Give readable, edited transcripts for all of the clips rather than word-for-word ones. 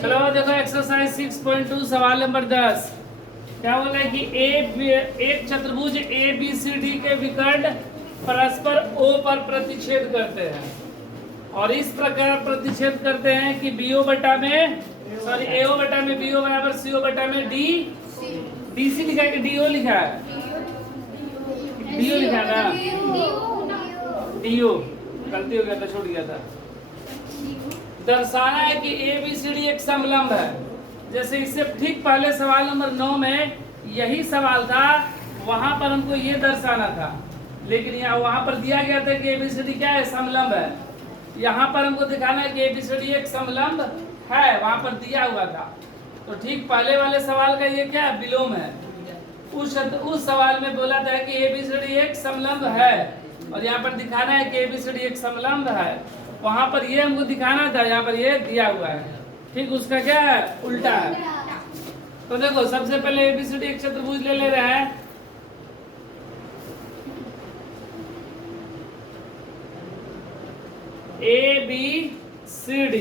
चलो देखो एक्सरसाइज 6.2 सवाल नंबर 10 क्या बोला है कि एक चतुर्भुज ए बी सी डी के विकर्ण परस्पर ओ पर प्रतिच्छेद करते हैं और इस प्रकार प्रतिच्छेद करते हैं कि बीओ बटा में सॉरी एओ बटा में बीओ बराबर सीओ बटा में डी डी सी लिखा है कि डीओ लिखा है डीओ लिखा है ना डीओ गलती हो गया था छूट गया था। दर्शाना है कि ए बी सी डी एक समलंब है। जैसे इससे ठीक पहले सवाल नंबर 9 में यही सवाल था, वहां पर हमको ये दर्शाना था, लेकिन यहाँ वहां पर दिया गया था कि ए बी सी डी क्या है, समलंब है। यहाँ पर हमको दिखाना है कि ए बी सी डी एक समलंब है, वहां पर दिया हुआ था। तो ठीक पहले वाले सवाल का ये क्या है, विलोम है। उस सवाल में बोला था कि ए बी सी डी एक समलंब है और यहाँ पर दिखाना है कि ए बी सी डी एक समलंब है। वहां पर ये हमको दिखाना था, यहाँ पर ये दिया हुआ है। ठीक उसका क्या है, उल्टा है। तो देखो सबसे पहले एबीसीडी एक चतुर्भुज ले रहे हैं। ए बी सी डी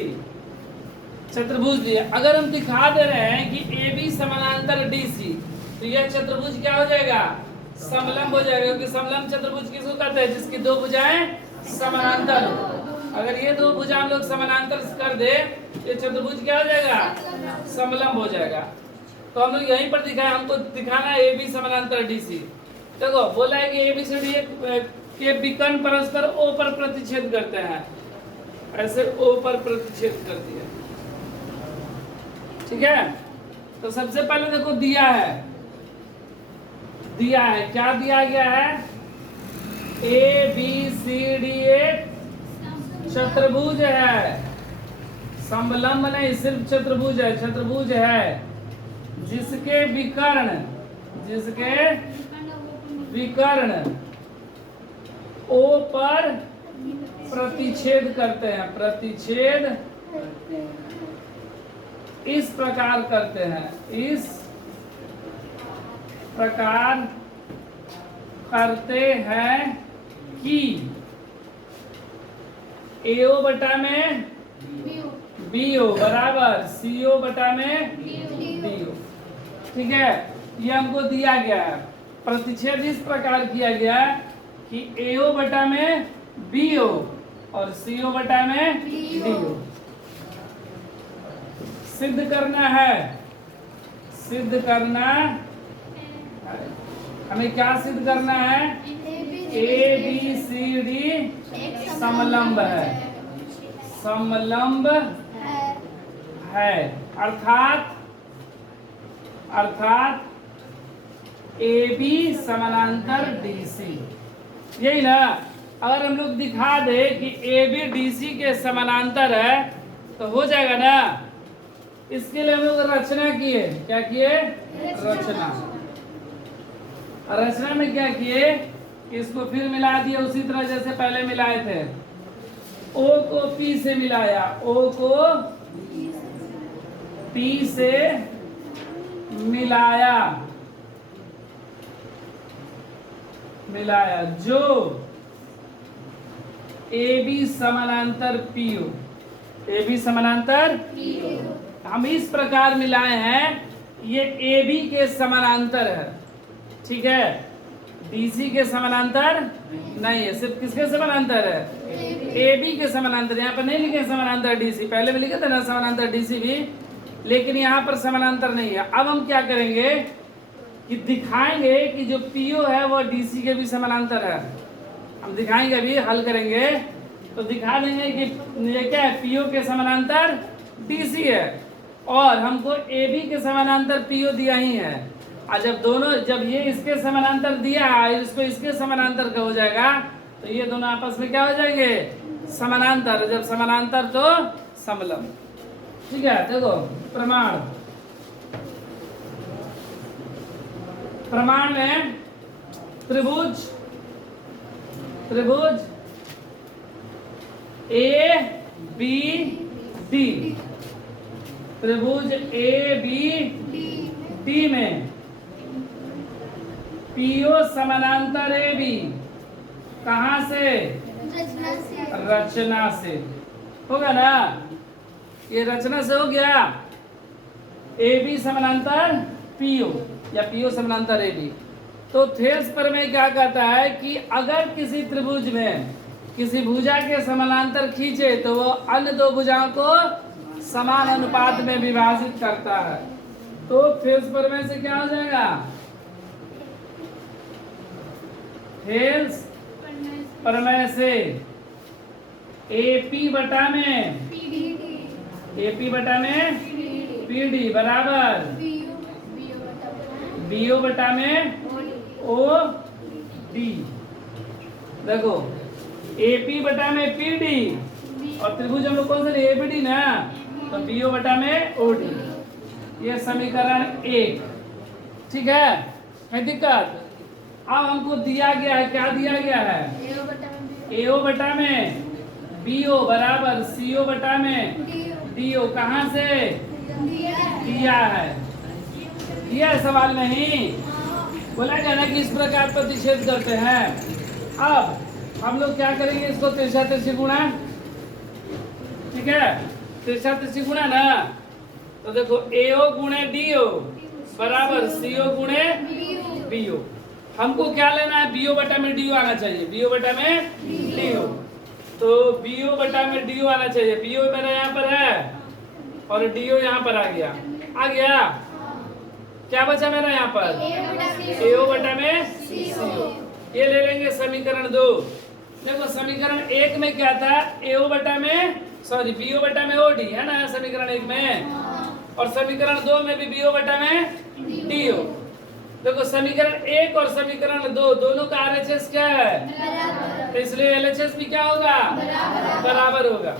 चतुर्भुज लिया। अगर हम दिखा दे रहे हैं कि ए बी समानांतर डी सी, तो यह चतुर्भुज क्या हो जाएगा, समलंब हो जाएगा। क्योंकि समलंब चतुर्भुज किसको कहते हैं, जिसकी दो भुजाएं समानांतर हो। अगर ये दो भुजा हम लोग समानांतर कर दे, ये चतुर्भुज क्या हो जाएगा, समलंब हो जाएगा। तो हम लोग यहीं पर दिखाए, हमको दिखाना है ए बी समानांतर डी सी। देखो बोला है कि ए बी सी डी के विकर्ण परस्पर ओ पर प्रतिच्छेद करते हैं। ऐसे ओ पर प्रतिच्छेद कर दिया, ठीक है। तो सबसे पहले देखो दिया है क्या दिया गया है, ए बी सी डी एक चतुर्भुज है, समलंब नहीं सिर्फ चतुर्भुज है। चतुर्भुज है जिसके विकर्ण ओ पर प्रतिच्छेद करते हैं। प्रतिच्छेद इस प्रकार करते हैं, इस प्रकार करते हैं कि एओ बटा में बीओ बराबर सीओ बटा में डीओ। ठीक है, ये हमको दिया गया है। प्रतिच्छेद इस प्रकार किया गया कि एओ बटा में बीओ और सीओ बटा में डीओ। सिद्ध करना है, हमें क्या सिद्ध करना है, ए बी सी डी समलंब है, समलंब है। अर्थात ए बी समानांतर डी सी। यही ना, अगर हम लोग दिखा दे कि ए बी डी सी के समानांतर है तो हो जाएगा ना। इसके लिए हम लोग रचना किए, क्या किए, रचना में क्या किए, इसको फिर मिला दिया उसी तरह जैसे पहले मिलाए थे। ओ को पी से मिलाया, ओ को पी से मिलाया जो ए बी समानांतर पीओ, ए बी समानांतर हम इस प्रकार मिलाए हैं, ये ए बी के समानांतर है। ठीक है, डीसी के समानांतर नहीं है, सिर्फ किसके समानांतर है, ए बी के समानांतर। यहाँ पर नहीं लिखे समानांतर डीसी, पहले भी लिखे थे ना समानांतर डीसी भी, लेकिन यहाँ पर समानांतर नहीं है। अब हम क्या करेंगे कि दिखाएंगे कि जो पीओ है वो डीसी के भी समानांतर है। हम दिखाएंगे, अभी हल करेंगे तो दिखा देंगे कि ये क्या है, पीओ के समानांतर डीसी है और हमको ए बी के समानांतर पीओ दिया ही है। और जब ये इसके समानांतर दिया है, इसको इसके समानांतर का हो जाएगा, तो ये दोनों आपस में क्या हो जाएंगे, समानांतर। जब समानांतर तो समलंब। ठीक है, देखो प्रमाण में त्रिभुज ए बी डी, त्रिभुज ए बी डी में पीओ समानांतर ए बी, कहां से, रचना से होगा ना। ये रचना से हो गया। ए बी समानांतर पीओ या पीओ समानांतर ए बी। तो थेल्स प्रमेय क्या कहता है कि अगर किसी त्रिभुज में किसी भुजा के समानांतर खींचे तो वो अन्य दो भुजाओं को समान अनुपात में विभाजित करता है। तो थेल्स प्रमेय से क्या हो जाएगा? थेल्स प्रमेय से एपी बटा में पीडी बराबर बीओ बटा में ओ डी। देखो एपी बटा में पीडी और त्रिभुज हम लोग कौन सा एबीडी ना, तो बीओ बटा में ओडी। ये समीकरण 1। ठीक है दिक्कत? अब हमको दिया गया है, क्या दिया गया है? एओ बटा में बीओ बराबर सीओ बटा में डीओ। कहाँ से दिया है? दिया है, सवाल नहीं बोला गया ना कि इस प्रकार प्रतिषेध करते हैं। अब हम लोग क्या करेंगे, इसको तिरछा तिरछी गुणा। ठीक है, तिरछा तिरछी गुणा ना, तो देखो एओ गुणे डीओ बराबर सीओ गुणे बीओ। हमको क्या लेना है? बीओ बटा में डीओ आना चाहिए, बीओ बटा में डीओ। तो बीओ बटा में डीओ आना चाहिए। बीओ मेरा यहाँ पर है और डीओ यहाँ पर आ गया। क्या बचा मेरा यहाँ पर? एओ बटा में सीओ। ये ले लेंगे समीकरण 2। देखो समीकरण 1 में क्या था? एओ बटा में बीओ बटा में ओडी है ना समीकरण 1 में, और समीकरण 2 में भी बीओ बटा में डीओ। देखो समीकरण 1 और समीकरण 2 दोनों का आरएचएस क्या है? तो इसलिए एलएचएस भी क्या होगा? बराबर होगा।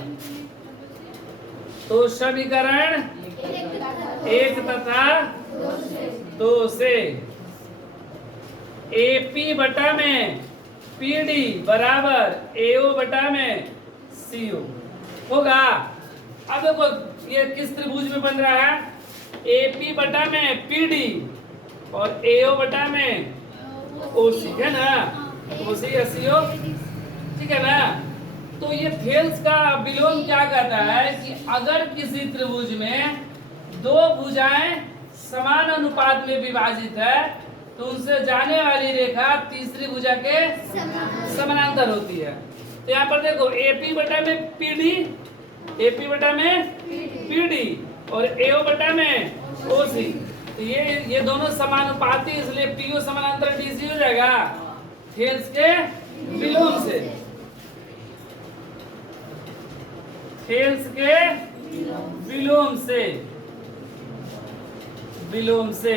तो समीकरण 1 तथा 2 से एपी बटा में पीडी बराबर एओ बटा में सीओ होगा। अब देखो ये किस त्रिभुज में बन रहा है? एपी बटा में पीडी और एओ बटा में ओसी है ना, ओसी या सीओ। ठीक है ना? तो ये थेल्स का विलोम क्या कहता है कि अगर किसी त्रिभुज में दो भुजाएं समान अनुपात में विभाजित है तो उनसे जाने वाली रेखा तीसरी भुजा के समानांतर होती है। तो यहाँ पर देखो एपी बटा में पीडी, एपी बटा में पीडी और एओ बटा में ओसी। तो ये दोनों समानुपाती, इसलिए पीओ समानांतर डीसी हो जाएगा थेल्स के विलोम से। थेल्स के विलोम से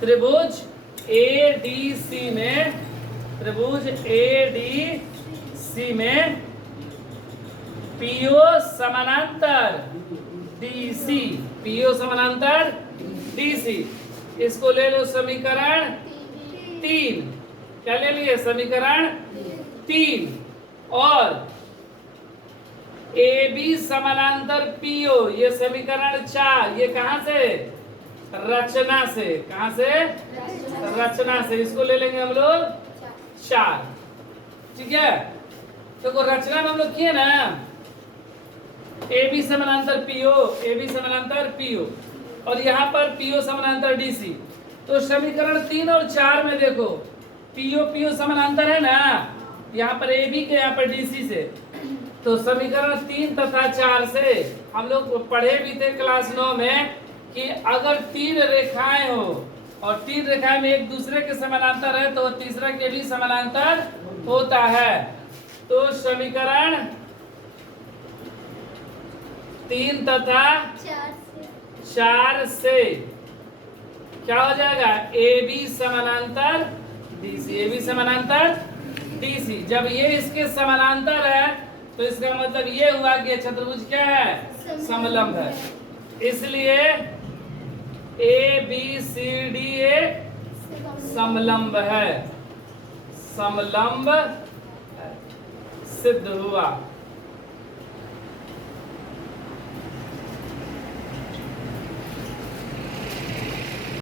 त्रिभुज एडीसी में पीओ समानांतर डीसी, इसको ले लो समीकरण 3। क्या ले लिए? समीकरण 3। और ए बी समानांतर पीओ ये समीकरण 4। ये कहां से? रचना से। कहां से? रचना से। इसको ले लेंगे हम लोग 4। ठीक है, तो रचना में हम लोग किए ना ए बी समानांतर पीओ और यहाँ पर पीओ समानांतर डीसी। तो समीकरण 3 और 4 में देखो पीओ समानांतर है ना, यहाँ पर ए बी के यहाँ पर डीसी से। तो समीकरण 3 तथा 4 से हम लोग पढ़े भी थे क्लास 9 में कि अगर 3 रेखाएं हो और 3 रेखाएं में एक दूसरे के समानांतर है तो तीसरा के भी समानांतर होता है। तो समीकरण 3 तथा 4 से क्या हो जाएगा? ए बी समानांतर डीसी। जब ये इसके समानांतर है तो इसका मतलब ये हुआ कि चतुर्भुज क्या है? समलंब है। इसलिए ए बी सी डी एक समलंब है, समलंब सिद्ध हुआ।